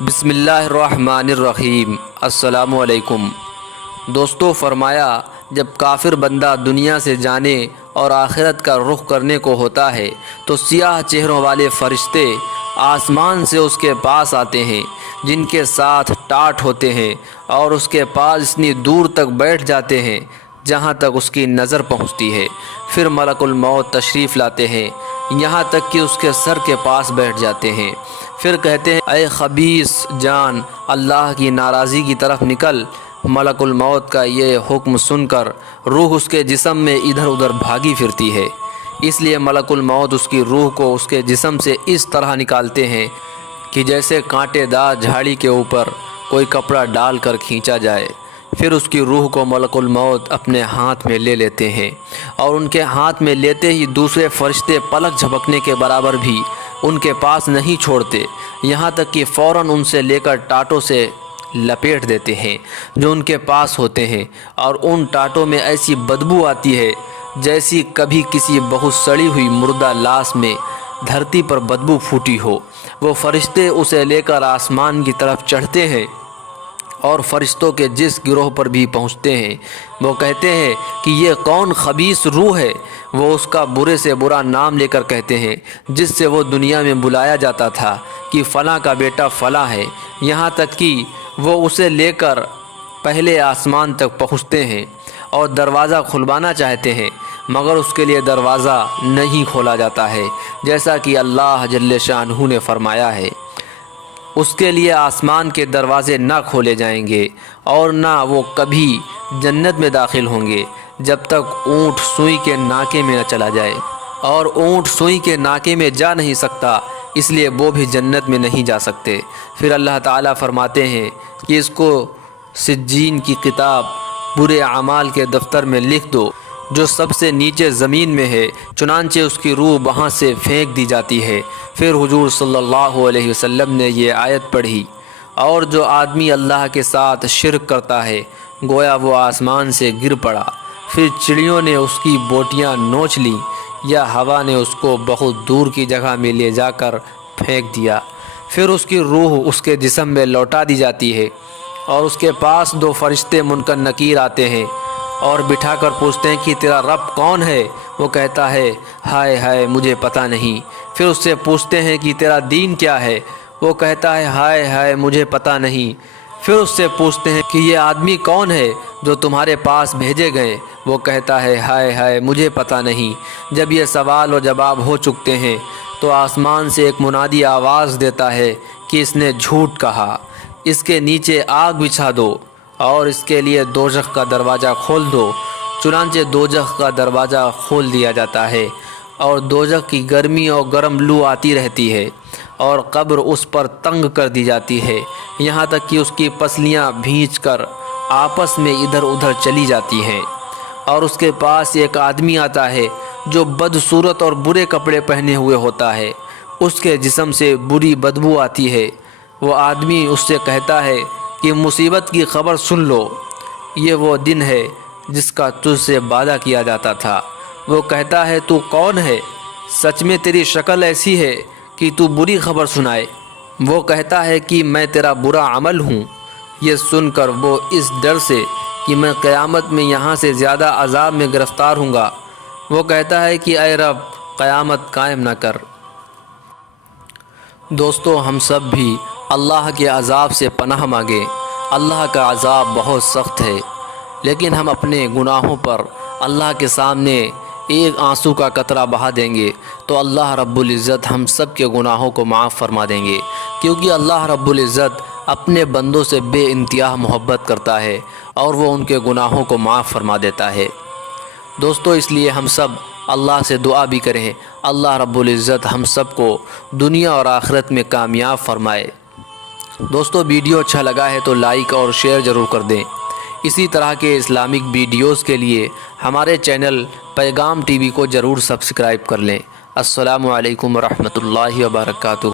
بسم اللہ الرحمن الرحیم۔ السلام علیکم دوستو، فرمایا جب کافر بندہ دنیا سے جانے اور آخرت کا رخ کرنے کو ہوتا ہے تو سیاہ چہروں والے فرشتے آسمان سے اس کے پاس آتے ہیں جن کے ساتھ ٹاٹ ہوتے ہیں اور اس کے پاس اتنی دور تک بیٹھ جاتے ہیں جہاں تک اس کی نظر پہنچتی ہے۔ پھر ملک الموت تشریف لاتے ہیں یہاں تک کہ اس کے سر کے پاس بیٹھ جاتے ہیں۔ پھر کہتے ہیں اے خبیث جان، اللہ کی ناراضی کی طرف نکل۔ ملک الموت کا یہ حکم سن کر روح اس کے جسم میں ادھر ادھر بھاگی پھرتی ہے، اس لیے ملک الموت اس کی روح کو اس کے جسم سے اس طرح نکالتے ہیں کہ جیسے کانٹے دار جھاڑی کے اوپر کوئی کپڑا ڈال کر کھینچا جائے۔ پھر اس کی روح کو ملک الموت اپنے ہاتھ میں لے لیتے ہیں اور ان کے ہاتھ میں لیتے ہی دوسرے فرشتے پلک جھپکنے کے برابر بھی ان کے پاس نہیں چھوڑتے، یہاں تک کہ فوراً ان سے لے کر ٹاٹوں سے لپیٹ دیتے ہیں جو ان کے پاس ہوتے ہیں، اور ان ٹاٹوں میں ایسی بدبو آتی ہے جیسی کبھی کسی بہت سڑی ہوئی مردہ لاش میں دھرتی پر بدبو پھوٹی ہو۔ وہ فرشتے اسے لے کر آسمان کی طرف چڑھتے ہیں اور فرشتوں کے جس گروہ پر بھی پہنچتے ہیں وہ کہتے ہیں کہ یہ کون خبیث روح ہے۔ وہ اس کا برے سے برا نام لے کر کہتے ہیں جس سے وہ دنیا میں بلایا جاتا تھا کہ فلاں کا بیٹا فلاں ہے، یہاں تک کہ وہ اسے لے کر پہلے آسمان تک پہنچتے ہیں اور دروازہ کھلوانا چاہتے ہیں مگر اس کے لیے دروازہ نہیں کھولا جاتا ہے، جیسا کہ اللہ جل شانہ نے فرمایا ہے اس کے لیے آسمان کے دروازے نہ کھولے جائیں گے اور نہ وہ کبھی جنت میں داخل ہوں گے جب تک اونٹ سوئی کے ناکے میں نہ چلا جائے، اور اونٹ سوئی کے ناکے میں جا نہیں سکتا اس لیے وہ بھی جنت میں نہیں جا سکتے۔ پھر اللہ تعالیٰ فرماتے ہیں کہ اس کو سجین کی کتاب برے اعمال کے دفتر میں لکھ دو جو سب سے نیچے زمین میں ہے، چنانچہ اس کی روح وہاں سے پھینک دی جاتی ہے۔ پھر حضور صلی اللہ علیہ وسلم نے یہ آیت پڑھی، اور جو آدمی اللہ کے ساتھ شرک کرتا ہے گویا وہ آسمان سے گر پڑا، پھر چڑیوں نے اس کی بوٹیاں نوچ لیں یا ہوا نے اس کو بہت دور کی جگہ میں لے جا کر پھینک دیا۔ پھر اس کی روح اس کے جسم میں لوٹا دی جاتی ہے اور اس کے پاس دو فرشتے منکر نکیر آتے ہیں اور بٹھا کر پوچھتے ہیں کہ تیرا رب کون ہے؟ وہ کہتا ہے ہائے ہائے مجھے پتہ نہیں۔ پھر اس سے پوچھتے ہیں کہ تیرا دین کیا ہے؟ وہ کہتا ہے ہائے ہائے مجھے پتہ نہیں۔ پھر اس سے پوچھتے ہیں کہ یہ آدمی کون ہے جو تمہارے پاس بھیجے گئے؟ وہ کہتا ہے ہائے ہائے مجھے پتہ نہیں۔ جب یہ سوال و جواب ہو چکتے ہیں تو آسمان سے ایک منادی آواز دیتا ہے کہ اس نے جھوٹ کہا، اس کے نیچے آگ بچھا دو اور اس کے لیے دوزخ کا دروازہ کھول دو۔ چنانچہ دوزخ کا دروازہ کھول دیا جاتا ہے اور دوزخ کی گرمی اور گرم لو آتی رہتی ہے اور قبر اس پر تنگ کر دی جاتی ہے، یہاں تک کہ اس کی پسلیاں بھینچ کر آپس میں ادھر ادھر چلی جاتی ہیں، اور اس کے پاس ایک آدمی آتا ہے جو بدصورت اور برے کپڑے پہنے ہوئے ہوتا ہے، اس کے جسم سے بری بدبو آتی ہے۔ وہ آدمی اس سے کہتا ہے کہ مصیبت کی خبر سن لو، یہ وہ دن ہے جس کا تجھ سے وعدہ کیا جاتا تھا۔ وہ کہتا ہے تو کون ہے؟ سچ میں تیری شکل ایسی ہے کہ تو بری خبر سنائے۔ وہ کہتا ہے کہ میں تیرا برا عمل ہوں۔ یہ سن کر وہ اس ڈر سے کہ میں قیامت میں یہاں سے زیادہ عذاب میں گرفتار ہوں گا، وہ کہتا ہے کہ اے رب قیامت قائم نہ کر۔ دوستو، ہم سب بھی اللہ کے عذاب سے پناہ مانگیں۔ اللہ کا عذاب بہت سخت ہے، لیکن ہم اپنے گناہوں پر اللہ کے سامنے ایک آنسو کا قطرہ بہا دیں گے تو اللہ رب العزت ہم سب کے گناہوں کو معاف فرما دیں گے، کیونکہ اللہ رب العزت اپنے بندوں سے بے انتہا محبت کرتا ہے اور وہ ان کے گناہوں کو معاف فرما دیتا ہے۔ دوستو، اس لیے ہم سب اللہ سے دعا بھی کریں، اللہ رب العزت ہم سب کو دنیا اور آخرت میں کامیاب فرمائے۔ دوستو، ویڈیو اچھا لگا ہے تو لائک اور شیئر ضرور کر دیں۔ اسی طرح کے اسلامک ویڈیوز کے لیے ہمارے چینل پیغام ٹی وی کو ضرور سبسکرائب کر لیں۔ السلام علیکم ورحمۃ اللہ وبرکاتہ۔